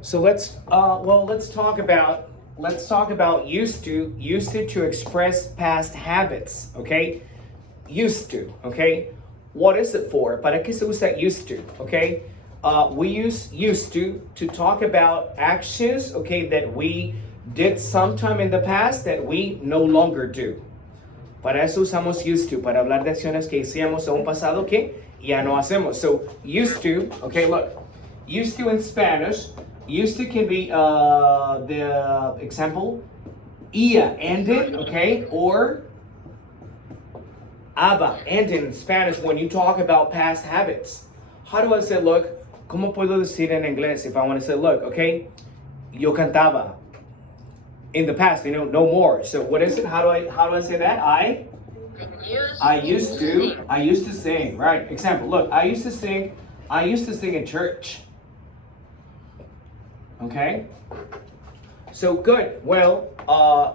So let's talk about used to express past habits, okay? Used to, okay? What is it for? ¿Para qué se usa used to, okay? We use used to talk about actions, okay, that we did sometime in the past that we no longer do. Para eso usamos used to, para hablar de acciones que hacíamos en un pasado que ya no hacemos. So used to, okay, look, used to in Spanish, used to can be the example, ia ended, okay, or aba ended in Spanish when you talk about past habits. How do I say, look, ¿cómo puedo decir en inglés if I want to say, look, okay, yo cantaba in the past, no more. So what is it? How do I say that? I used to sing, right? Example, look, I used to sing in church. Okay? So good. Well,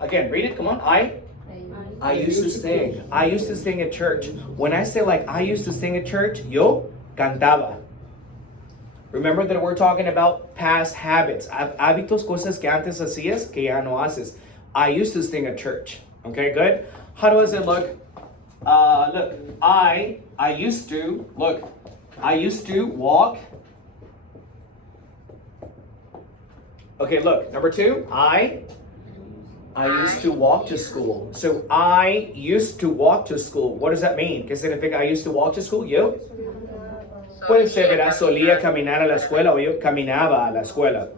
again, read it. Come on. I used to sing. I used to sing at church. When I say like I used to sing at church, yo cantaba. Remember that we're talking about past habits. Hábitos, cosas que antes hacías que ya no haces. I used to sing at church. Okay, good. How does it look? Look, I used to walk. Okay, look, number 2, I used to walk to school. So I used to walk to school. What does that mean? ¿Qué significa I used to walk to school? Yo puede ser, ¿verdad? Solía caminar a la escuela o yo caminaba a la escuela.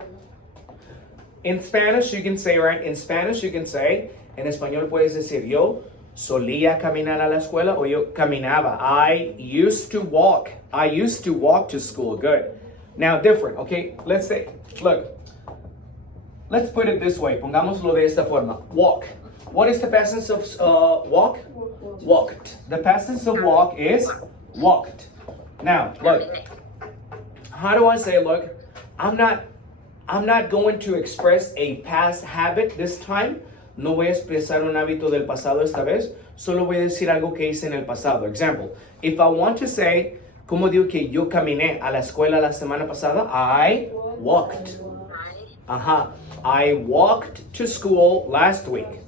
In Spanish you can say, right? In Spanish you can say, en español puedes decir yo solía caminar a la escuela o yo caminaba. I used to walk to school. Good. Now different, okay? Let's say, look, let's put it this way. Pongámoslo de esta forma. Walk. What is the past tense of walk? Walked. The past tense of walk is walked. Now, look. How do I say, look, I'm not going to express a past habit this time. No voy a expresar un hábito del pasado esta vez. Solo voy a decir algo que hice en el pasado. Example, if I want to say, como digo que yo caminé a la escuela la semana pasada, I walked. I walked to school last week.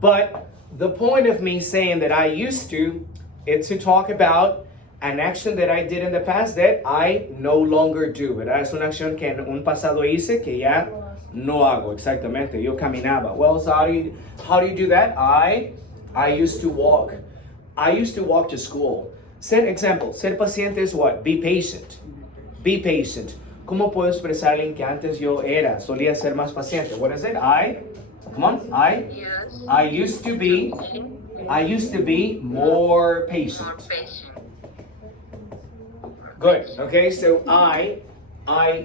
But the point of me saying that I used to is to talk about an action that I did in the past that I no longer do, ¿verdad? Es una acción que en un pasado hice que ya no hago. Exactamente, yo caminaba. Well, so how do you do that? I used to walk. I used to walk to school. Ser example, ser paciente is what? Be patient. Be patient. ¿Cómo puedo expresar en que antes yo solía ser más paciente? What is it? I used to be more patient. Good. Okay, so I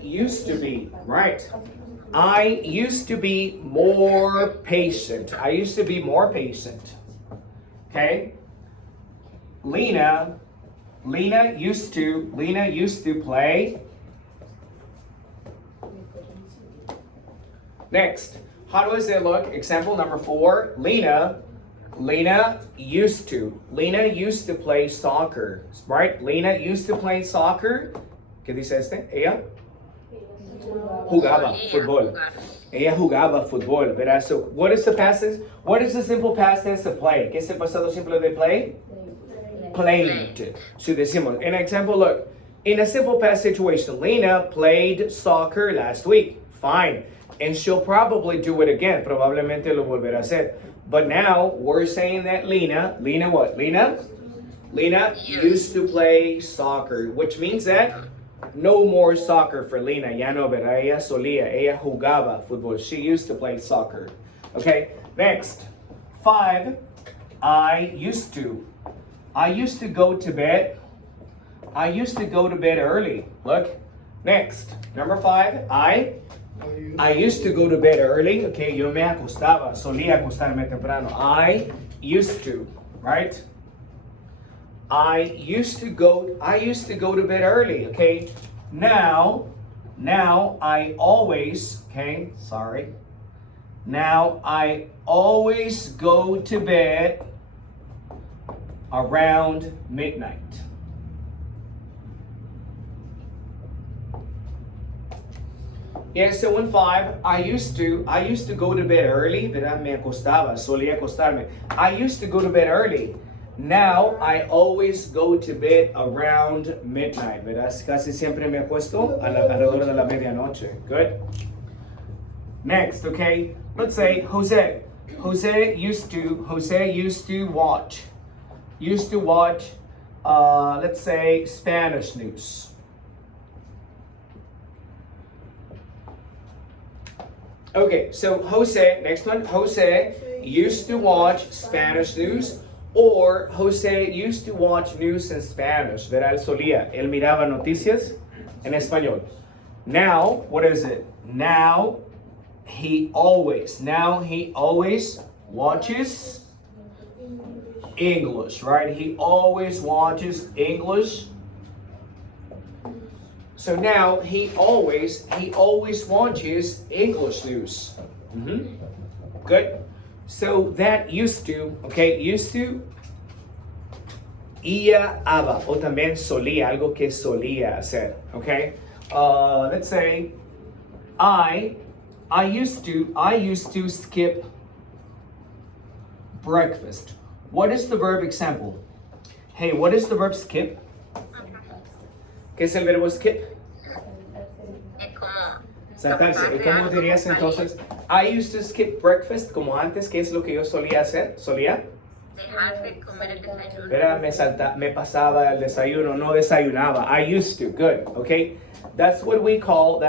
used to be, right? I used to be more patient. I used to be more patient. Okay? Lena used to play. Next, how does it look? Example number 4. Lena used to play soccer, right? Lena used to play soccer. ¿Qué dice este? Ella jugaba fútbol. Ella jugaba fútbol, ¿verdad? So, what is the past tense? What is the simple past tense of play? ¿Qué es el pasado simple de play? Played. So decimos, an example, look, in a simple past situation, Lena played soccer last week. Fine. And she'll probably do it again. Probablemente lo volverá a hacer. But now we're saying that Lena what? Lena used to play soccer, which means that no more soccer for Lena. Ya no, ¿verdad? Ella jugaba fútbol. She used to play soccer. Okay, next. 5, I used to go to bed. I used to go to bed early. Look. Next. Number 5, I used to go to bed early. Okay, yo me acostaba. Solía acostarme temprano. I used to, right? I used to go to bed early. Okay. Now I always, okay, sorry. Now I always go to bed around midnight. Yeah, so in 5, I used to go to bed early, ¿verdad? Me acostaba, solía acostarme. I used to go to bed early. Now, I always go to bed around midnight, ¿verdad? Casi siempre me acuesto alrededor de la medianoche. Good. Next, okay? Let's say Jose. Jose used to watch, let's say, Spanish news. Okay, so Jose, next one, Jose used to watch Spanish news, or Jose used to watch news in Spanish, ¿verdad? Él solía, él miraba noticias en español. Now, what is it? Now he always watches English, right? He always watches English. So now he always watches English news. Good. So that used to, okay, ia aba, o también solía, algo que solía hacer, okay? Let's say I used to skip breakfast. What is the verb example? Hey, what is the verb skip? ¿Qué es el verbo skip? Saltarse. ¿Y cómo dirías entonces? I used to skip breakfast, como antes, ¿qué es lo que yo solía hacer? ¿Solía? Dejar de comer el desayuno. Era, me pasaba el desayuno, no desayunaba. I used to. Good. Okay. That's what we call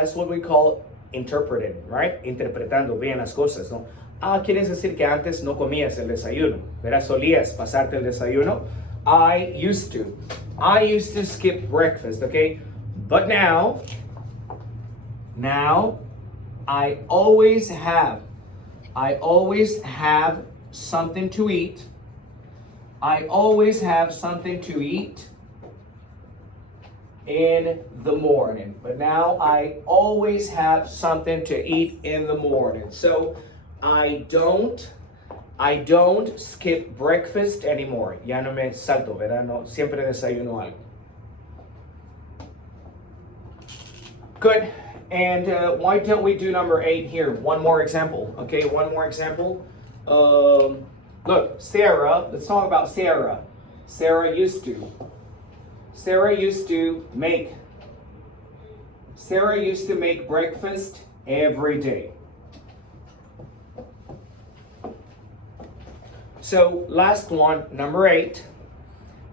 interpreting, right? Interpretando bien las cosas, ¿no? Quieres decir que antes no comías el desayuno, ¿verdad? Solías pasarte el desayuno. I used to skip breakfast, okay? But now I always have something to eat. I always have something to eat in the morning. But now I always have something to eat in the morning. So I don't skip breakfast anymore. Ya no me salto, ¿verdad? No, siempre desayuno algo. Good. And why don't we do number 8 here? One more example. Okay, one more example. Look, Sarah, let's talk about Sarah. Sarah used to make breakfast every day. So last one, number 8.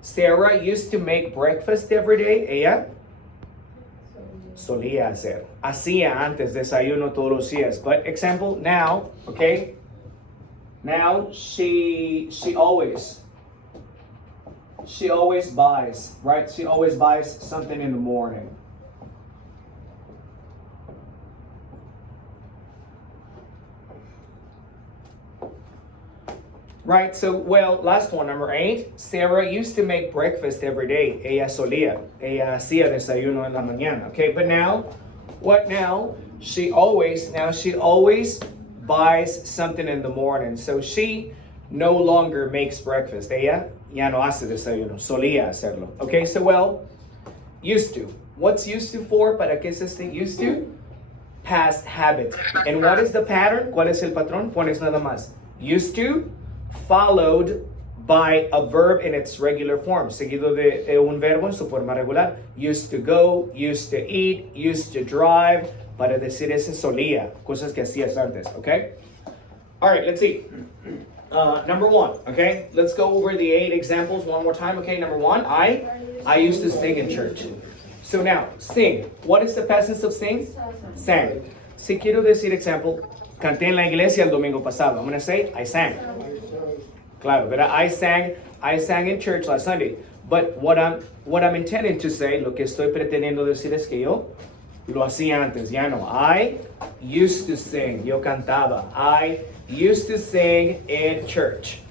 Sarah used to make breakfast every day. Ella solía hacer. Hacía antes desayuno todos los días. But example, now, okay? Now she always buys, right? She always buys something in the morning. Right, so, well, last one, number 8. Sarah used to make breakfast every day. Ella solía. Ella hacía desayuno en la mañana. Okay, but now, what now? She always buys something in the morning. So she no longer makes breakfast. Ella ya no hace desayuno. Solía hacerlo. Okay, so, well, used to. What's used to for? ¿Para qué es este used to? Past habit. And what is the pattern? ¿Cuál es el patrón? Pones nada más. Used to, followed by a verb in its regular form, seguido de un verbo en su forma regular. Used to go, used to eat, used to drive. Para decir ese solía, cosas que hacías antes, okay? All right, let's see. Number 1, okay? Let's go over the 8 examples one more time, okay? Number 1, I used to sing in church. So now, sing. What is the past tense of sing? Sang. Si quiero decir example, canté en la iglesia el domingo pasado. I'm going to say, I sang. Claro, but I sang in church last Sunday. But what I'm intending to say, lo que estoy pretendiendo decir es que yo lo hacía antes, ya no. I used to sing, yo cantaba. I used to sing in church.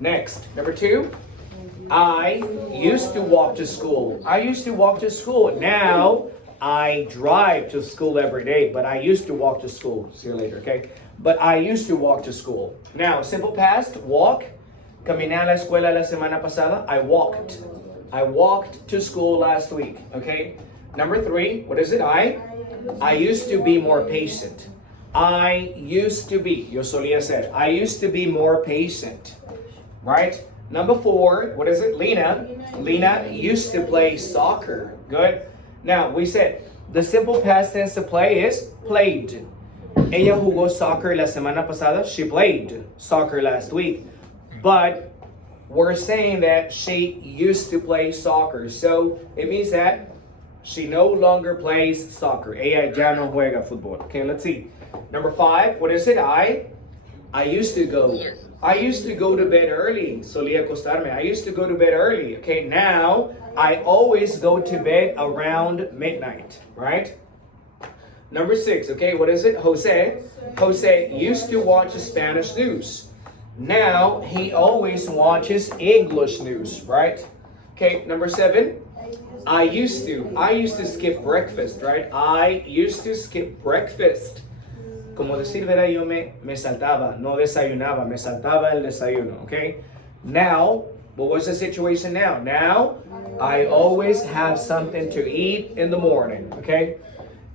Next, number 2, I used to walk to school. I used to walk to school. Now, I drive to school every day, but I used to walk to school. See you later, okay? But I used to walk to school. Now, simple past, walk. Caminé a la escuela la semana pasada. I walked to school last week, okay? Number 3, what is it? I used to be more patient. I used to be, yo solía ser. I used to be more patient, right? Number 4, what is it? Lena used to play soccer. Good. Now, we said the simple past tense to play is played. Ella jugó soccer la semana pasada. She played soccer last week. But we're saying that she used to play soccer. So it means that she no longer plays soccer. Ella ya no juega fútbol. Okay, let's see. Number 5, what is it? I used to go. I used to go to bed early. Solía acostarme. I used to go to bed early. Okay, now I always go to bed around midnight, right? Number 6, okay, what is it? Jose used to watch Spanish news. Now he always watches English news, right? Okay, number 7, I used to skip breakfast, right? I used to skip breakfast. Como decir, ¿verdad? Yo me saltaba, no desayunaba, me saltaba el desayuno, okay? Now, what was the situation now? Now, I always have something to eat in the morning, okay?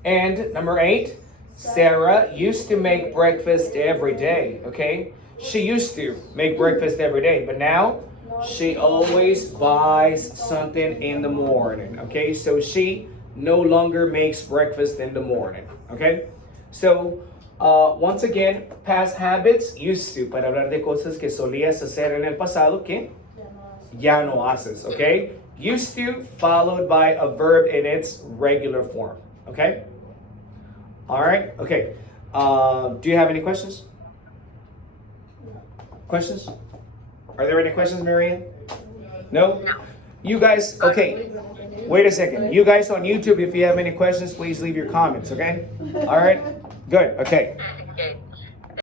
And number 8, Sarah used to make breakfast every day, okay? She used to make breakfast every day, but now she always buys something in the morning, okay? So she no longer makes breakfast in the morning, okay? So, once again, past habits, used to, para hablar de cosas que solías hacer en el pasado que ya no haces, okay? Used to followed by a verb in its regular form, okay? All right, okay. Do you have any questions? Questions? Are there any questions, Maria? No? No. You guys, okay. Wait a second. You guys on YouTube, if you have any questions, please leave your comments, okay? All right? Good, okay. Okay.